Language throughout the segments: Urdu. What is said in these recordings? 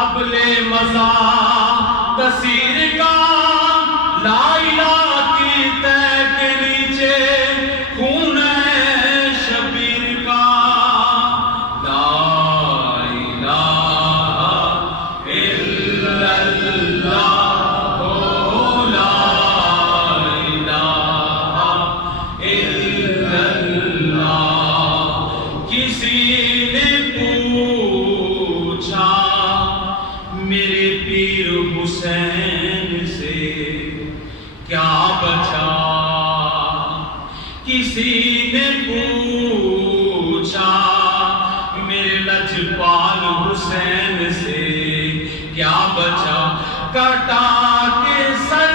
اب لے مزہ تصیر کا، لا الہ کی تہ کے نیچے خون ہے شبیر کا، لا الہ الا اللہ، لا الہ الا اللہ۔ کسی نے پوچھا میرے پیر حسین سے کیا بچا، کسی نے پوچھا میرے لجپال حسین سے کیا بچا، کٹا کے سر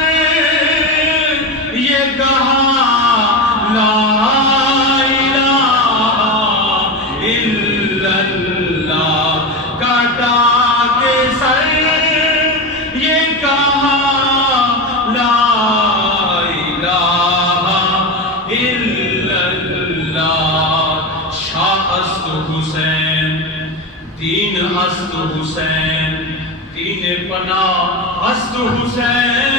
یہ کہا لا الہ الا اللہ، کٹا کے سر یہ کہا لا الہ الا اللہ۔ شاہ است حسین، دین است حسین، دین پناہ است حسین،